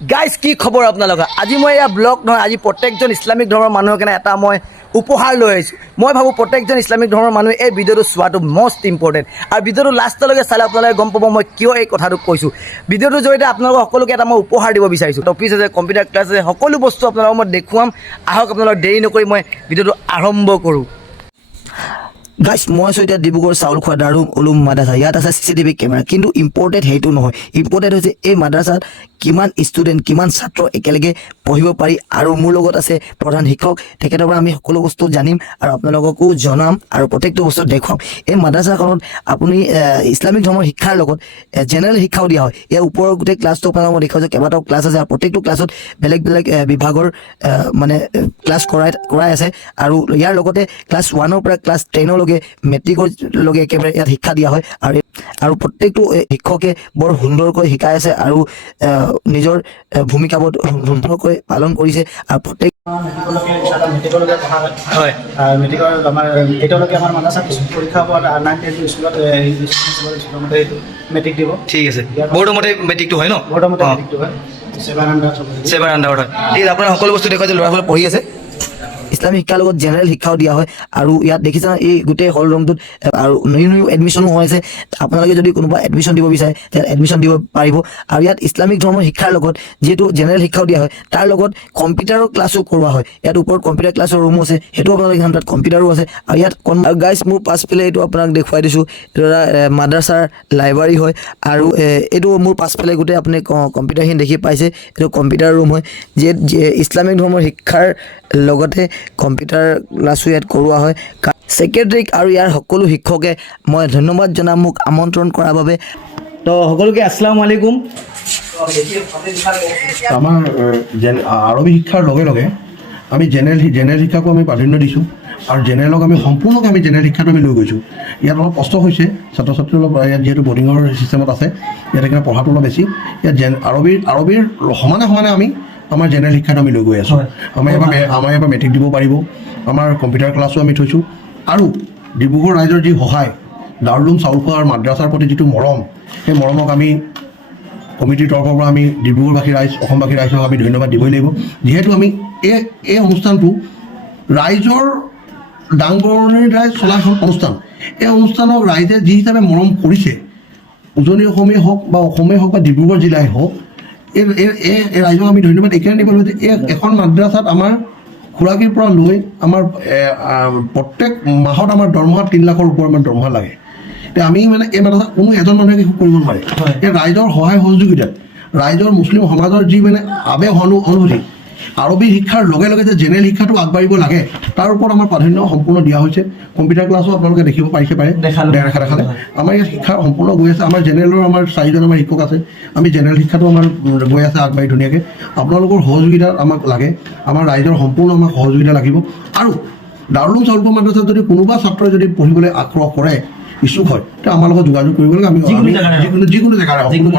guys কি খবৰ আপোনালোকৰ আজি মই এয়া ব্লগ নহয় আজি প্ৰত্যেকজন ইছলামিক ধৰ্মৰ মানুহৰ কাৰণে এটা মই উপহাৰ লৈ আহিছোঁ মই ভাবোঁ প্ৰত্যেকজন ইছলামিক ধৰ্মৰ মানুহে এই ভিডিঅ'টো চোৱাটো মষ্ট ইম্পৰ্টেণ্ট আৰু ভিডিঅ'টো লাষ্টলৈকে চালে আপোনালোকে গম পাব মই কিয় এই কথাটো কৈছোঁ ভিডিঅ'টোৰ জৰিয়তে আপোনালোকক সকলোকে এটা মই উপহাৰ দিব বিচাৰিছোঁ টপিক আছে কম্পিউটাৰ ক্লাছ আছে সকলো বস্তু আপোনালোকক মই দেখুৱাম আহক আপোনালোকক দেৰি নকৰি মই ভিডিঅ'টো আৰম্ভ কৰোঁ গাইজ মই আছোঁ এতিয়া ডিব্ৰুগড় চাউলখোৱা দাৰুল উলুম মাদ্ৰাছা ইয়াত আছে CCTV কেমেৰা কিন্তু ইম্পৰ্টেণ্ট সেইটো নহয় ইম্পৰ্টেণ্ট হৈছে এই মাদ্ৰাছাত কিমান ষ্টুডেণ্ট কিমান ছাত্ৰ একেলগে পঢ়িব পাৰি আৰু মোৰ লগত আছে প্ৰধান শিক্ষক তেখেতৰ পৰা আমি সকলো বস্তু জানিম আৰু আপোনালোককো জনাম আৰু প্ৰত্যেকটো বস্তু দেখুৱাম এই মাদ্ৰাছাখনত আপুনি ইছলামিক ধৰ্মৰ শিক্ষাৰ লগত জেনেৰেল শিক্ষাও দিয়া হয় ইয়াৰ ওপৰৰ গোটেই ক্লাছটো আপোনালোকক মই দেখুৱাইছোঁ কেইবাটাও ক্লাছ আছে আৰু প্ৰত্যেকটো ক্লাছত বেলেগ বেলেগ বিভাগৰ মানে ক্লাছ কৰাই আছে আৰু ইয়াৰ লগতে ক্লাছ 1ৰ পৰা ক্লাছ 10লৈকে মেট্ৰিকলৈকে একেবাৰে ইয়াত শিক্ষা দিয়া হয় আৰু প্ৰত্যেকটো শিক্ষকে বৰ সুন্দৰকৈ শিকাই আছে আৰু নিজৰ ভূমিকাবোৰ সুন্দৰকৈ পালন কৰিছে আৰু প্ৰত্যেক মেট্ৰিকলৈকে পঢ়া হয় মেট্ৰিকৰ আমাৰ 8লৈকে আমাৰ মাদ্ৰাছা পৰীক্ষা হ'ব আৰু 9, 10 স্কুলত স্কুলমতে মেট্ৰিক দিব ঠিক আছে বৰ্ডৰ মতে মেট্ৰিকটো হয় ন বৰ্ডৰ মতে মেট্ৰিকটো হয় 7 আণ্ডাৰত হয় ঠিক আছে আপোনাৰ সকলো বস্তু দেখুৱাইছে ল'ৰাসকলে পঢ়ি আছে ইছলামিক শিক্ষাৰ লগত জেনেৰেল শিক্ষাও দিয়া হয় আৰু ইয়াত দেখিছা এই গোটেই হল ৰুমটোত আৰু নিউ এডমিশ্যনো হৈ আছে আপোনালোকে যদি কোনোবা এডমিশ্যন দিব বিচাৰে তেতিয়া এডমিশ্যন দিব পাৰিব আৰু ইয়াত ইছলামিক ধৰ্মৰ শিক্ষাৰ লগত যিহেতু জেনেৰেল শিক্ষাও দিয়া হয় তাৰ লগত কম্পিউটাৰৰ ক্লাছো কৰোৱা হয় ইয়াত ওপৰত কম্পিউটাৰ ক্লাছৰ ৰুম আছে সেইটো আপোনালোকে জানে তাত কম্পিউটাৰো আছে আৰু ইয়াত গাইজ মোৰ পাছফালে এইটো আপোনাক দেখুৱাই দিছোঁ এইটো এটা মাদ্ৰাছাৰ লাইব্ৰেৰী হয় আৰু এইটো মোৰ পাছফালে গোটেই আপুনি কম্পিউটাৰখিনি দেখি পাইছে এইটো কম্পিউটাৰ ৰুম হয় যিয়ে ইছলামিক ধৰ্মৰ শিক্ষাৰ লগতে কম্পিউটাৰ ক্লাছো ইয়াত কৰোৱা হয় ছেক্ৰেটাৰীক আৰু ইয়াৰ সকলো শিক্ষকে মই ধন্যবাদ জনাম মোক আমন্ত্ৰণ কৰাৰ বাবে তো সকলোকে আসসালামু আলাইকুম আমাৰ আৰবী শিক্ষাৰ লগে লগে আমি জেনেৰেল শিক্ষাকো আমি প্ৰাধান্য দিছোঁ আৰু জেনেৰেলক আমি সম্পূৰ্ণকৈ আমি জেনেৰেল শিক্ষাটো আমি লৈ গৈছোঁ ইয়াত অলপ কষ্ট হৈছে ছাত্ৰ ছাত্ৰী অলপ ইয়াত যিহেতু বৰ্ডিঙৰ চিষ্টেমত আছে ইয়াত সেইকাৰণে পঢ়াটো অলপ বেছি ইয়াত আৰবীৰ সমানে আমি আমাৰ জেনেৰেল শিক্ষাটো আমি লৈ গৈ আছোঁ আমাৰ ইয়াৰ পৰা মেট্ৰিক দিব পাৰিব আমাৰ কম্পিউটাৰ ক্লাছো আমি থৈছোঁ আৰু ডিব্ৰুগড় ৰাইজৰ যি সহায় দাৰুল উলুম চাউলখোৱা আৰু মাদ্ৰাছাৰ প্ৰতি যিটো মৰম সেই মৰমক আমি কমিটিৰ তৰফৰ পৰা আমি ডিব্ৰুগড়বাসী ৰাইজ অসমবাসী ৰাইজক আমি ধন্যবাদ দিবই লাগিব যিহেতু আমি এই অনুষ্ঠানটো ৰাইজৰ দান বৰঙণিৰ দ্বাৰাই চলা এখন অনুষ্ঠান এই অনুষ্ঠানক ৰাইজে যি হিচাপে মৰম কৰিছে উজনি অসমেই হওক বা অসমেই হওক বা ডিব্ৰুগড় জিলাই হওক এই ৰাইজক আমি ধন্যবাদ এইকাৰণে দিব লাগিব যে এখন মাদ্ৰাছাত আমাৰ খুৰাকীৰ পৰা লৈ আমাৰ প্ৰত্যেক মাহত আমাৰ দৰমহা 3 লাখৰ ওপৰত আমাৰ দৰমহা লাগে এতিয়া আমি মানে এই মাদ্ৰাছাত কোনো এজন মানুহে একো কৰিব নোৱাৰে এই ৰাইজৰ সহায় সহযোগিতাত ৰাইজৰ মুছলিম সমাজৰ যি মানে আৱেগ অনুভূতি আৰবী শিক্ষাৰ লগে লগে যে জেনেৰেল শিক্ষাটো আগবাঢ়িব লাগে তাৰ ওপৰত আমাৰ প্ৰাধান্য সম্পূৰ্ণ দিয়া হৈছে কম্পিউটাৰ ক্লাছো আপোনালোকে দেখিব পাৰে দেখালে আমাৰ ইয়াত শিক্ষা সম্পূৰ্ণ গৈ আছে আমাৰ জেনেৰেলৰ আমাৰ 4জন আমাৰ শিক্ষক আছে আমি জেনেৰেল শিক্ষাটো আমাৰ গৈ আছে আগবাঢ়ি ধুনীয়াকৈ আপোনালোকৰ সহযোগিতা আমাক লাগে আমাৰ ৰাইজৰ সম্পূৰ্ণ আমাক সহযোগিতা লাগিব আৰু দাৰুল উলুম চাউলখোৱা মাদ্ৰাছাত যদি কোনোবা ছাত্ৰই যদি পঢ়িবলৈ আগ্ৰহ কৰে ইচ্ছুক হয় তেতিয়া আমাৰ লগত যোগাযোগ কৰিব লাগে আমি যিকোনো জেগাৰে যিকোনো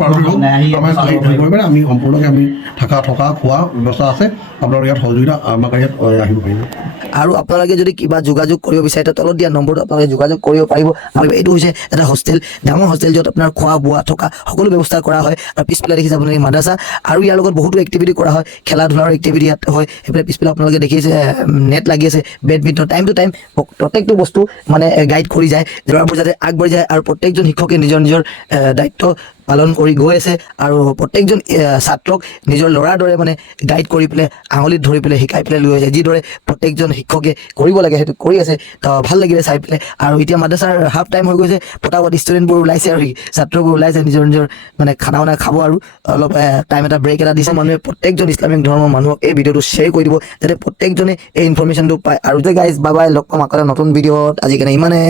প্ৰান্তত হওক আমাৰ কৰিব পাৰে আমি সম্পূৰ্ণকৈ আমি থকা খোৱা ব্যৱস্থা আছে আপোনালোকে ইয়াত সহযোগিতা আমাক ইয়াত আহিব পাৰিব আৰু আপোনালোকে যদি কিবা যোগাযোগ কৰিব বিচাৰে তেতিয়া তলত দিয়া নম্বৰটো আপোনালোকে যোগাযোগ কৰিব পাৰিব আৰু এইটো হৈছে এটা হোষ্টেল ডাঙৰ হোষ্টেল য'ত আপোনাৰ খোৱা বোৱা থকা সকলো ব্যৱস্থা কৰা হয় আৰু পিছফালে দেখিছে আপোনালোকে মাদ্ৰাছা আৰু ইয়াৰ লগত বহুতো এক্টিভিটি কৰা হয় খেলা ধূলাৰ এক্টিভিটি ইয়াত হয় সেইফালে পিছফালে আপোনালোকে দেখিছে নেট লাগি আছে বেডমিণ্টন টাইম টু টাইম প্ৰত্যেকটো বস্তু মানে গাইড কৰি যায় ল'ৰাবোৰ যাতে আগবাঢ়ি যায় আৰু প্ৰত্যেকজন শিক্ষকে নিজৰ দায়িত্ব পালন কৰি গৈ আছে আৰু প্ৰত্যেকজন ছাত্ৰক নিজৰ ল'ৰাৰ দৰে মানে গাইড কৰি পেলাই আঙুলিত ধৰি পেলাই শিকাই পেলাই লৈ আছে যিদৰে প্ৰত্যেকজন শিক্ষকে কৰিব লাগে সেইটো কৰি আছে তো ভাল লাগিলে চাই পেলাই আৰু এতিয়া মাদ্ৰাছাৰ হাফ টাইম হৈ গৈছে পটাপট ষ্টুডেণ্টবোৰ ওলাইছে আৰু ছাত্ৰবোৰ ওলাইছে নিজৰ মানে খানা খাব আৰু অলপ টাইম এটা ব্ৰেক এটা দিছে মানুহে প্ৰত্যেকজন ইছলামিক ধৰ্মৰ মানুহক এই ভিডিঅ'টো শ্বেয়াৰ কৰি দিব যাতে প্ৰত্যেকজনে এই ইনফৰমেশ্যনটো পায় আৰু যে গাইজ বাই লগ পাম আকৌ নতুন ভিডিঅ'ত আজি কাৰণে ইমানে